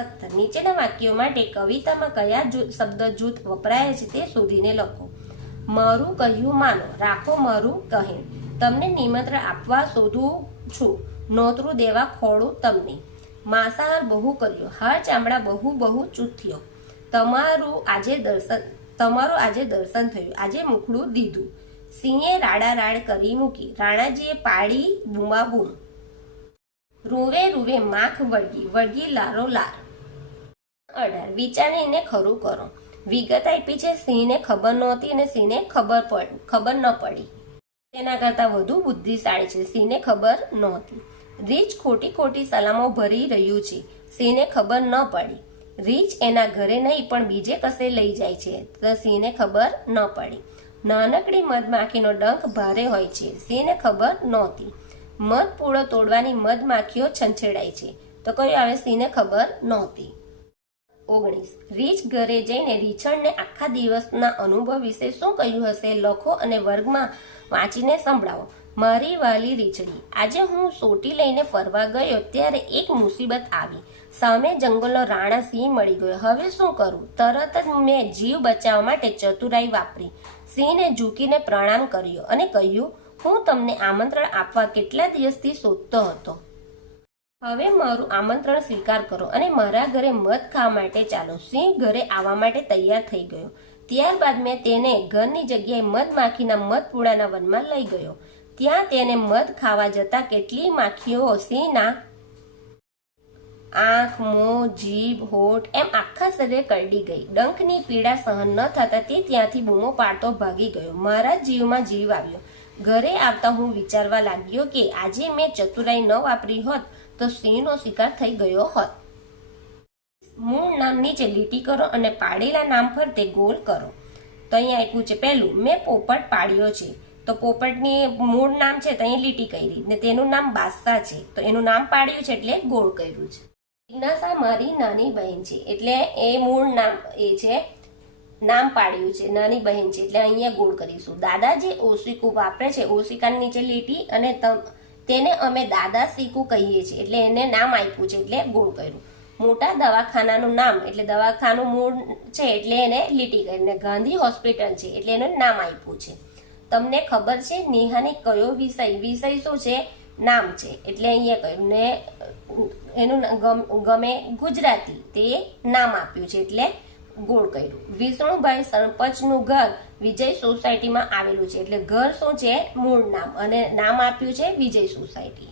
70 નીચેના વાક્યો માટે કવિતામાં કયા શબ્દ જૂથ વપરાય છે તે શોધીને લખો. મારું કહ્યું માનો, રાખો મારું કહે, તમને નિમંત્રણ આપવા શોધું છું, નોતરું દેવા ખોળું તમને, માંસાહાર બહુ કર્યો, હાર ચામડા બહુ બહુ ચૂથ્યો, તમારું આજે દર્શન થયું, આજે મુખડું દીધું, સિંહે રાડા રાડ કરી મૂકી, રાણાજીએ પાડી બૂમાબૂમ, રૂવે રૂવે માખ વળગી, વળગી લારો લાર. 18 વિચારીને ખરું કરો. વિગત આપી છે, સિંહને ખબર નહોતી અને સિંહને ખબર ન પડી. તેના કરતા વધુ બુદ્ધિશાળી છે, સિંહને ખબર નહોતી. રીંછ ખોટી ખોટી સલામો ભરી રહ્યું છે, સિંહને ખબર ન પડી. રીંછ એના ઘરે નહીં પણ બીજે કશે લઈ જાય છે, તો સિંહને ખબર ન પડી. નાનકડી મધમાખીનો ડંખ ભારે હોય છે, સિંહને ખબર નહોતી. મધ પૂળો તોડવાની મધમાખીઓ છંછેડાય છે, તો કયું આવે? સિંહને ખબર નહોતી. 19 રીંછ ઘરે જઈને રીંછણને આખા દિવસના અનુભવ વિશે શું કહ્યું હશે લખો અને વર્ગમાં વાંચીને સંભળાવો. મારી વાલી રીંછડી, આજે હું સોટી લઈને ફરવા ગયો ત્યારે એક મુસીબત આવી. સામે જંગલનો રાણા સિંહ મળી ગયો. હવે શું કરું? તરત જ મેં જીવ બચાવવા માટે ચતુરાઈ વાપરી. સિંહને ઝૂકીને પ્રણામ કર્યો અને કહ્યું, હું તમને આમંત્રણ આપવા કેટલા દિવસથી શોધતો હતો. હવે મારું આમંત્રણ સ્વીકાર કરો અને મારા ઘરે મધ ખાવા માટે ચાલો. સિંહ ઘરે આવવા માટે તૈયાર થઈ ગયો. ત્યારબાદ મેં તેને ઘરની જગ્યાએ મધમાખીના મધપૂડાના વનમાં લઈ ગયો. ત્યાં તેને મધ ખાવા જતા કેટલી માખીઓ સિંહના આંખ, મોં, જીભ, હોઠ એમ આખા શરીરે કરડી ગઈ. ડંખની પીડા સહન ન થતા તે ત્યાંથી બૂમો પાડતો ભાગી ગયો. મારા જીવમાં જીવ આવ્યો. ઘરે આવતા હું વિચારવા લાગ્યો કે આજે મેં ચતુરાઈ ન વાપરી હોત તો સિંહનો શિકાર થઈ ગયો હોત. મૂળ નામ નીચે લીટી કરો અને પાડેલા નામ ફરતે ગોળ કરો. તો અહીંયા આપ્યું છે પહેલું, મેં પોપટ પાડ્યો છે, તો પોપટની મૂળ નામ છે તો અહીં લીટી કરી ને તેનું નામ બાદશાહ છે, તો એનું નામ પાડ્યું છે એટલે ગોળ કર્યું છે. જિજ્ઞાસા મારી નાની બહેન છે, એટલે એ મૂળ નામ એ છે, નામ પાડ્યું છે, નાની બહેન છે એટલે અહીંયા ગોળ કરીશું. દાદાજી ઓશિકું વાપરે છે, ઓશિકાની નીચે લીટી અને તેને અમે દાદા શીકુ કહીએ છીએ એટલે એને નામ આપ્યું છે એટલે ગોળ કર્યું. મોટા દવાખાનાનું નામ એટલે દવાખાનું મૂળ છે એટલે એને લીટી કરીને, ગાંધી હોસ્પિટલ છે એટલે એનું નામ આપ્યું છે. તમને ખબર છે નેહાને કયો વિષય શું છે? નામ છે એટલે અહીંયા કહ્યું ને એનું ગમે ગુજરાતી તે નામ આપ્યું છે એટલે ગોળ કર્યું. વિષ્ણુભાઈ સરપંચનું ઘર વિજય સોસાયટીમાં આવેલું છે એટલે ઘર શું છે? મૂળ નામ અને નામ આપ્યું છે વિજય સોસાયટી.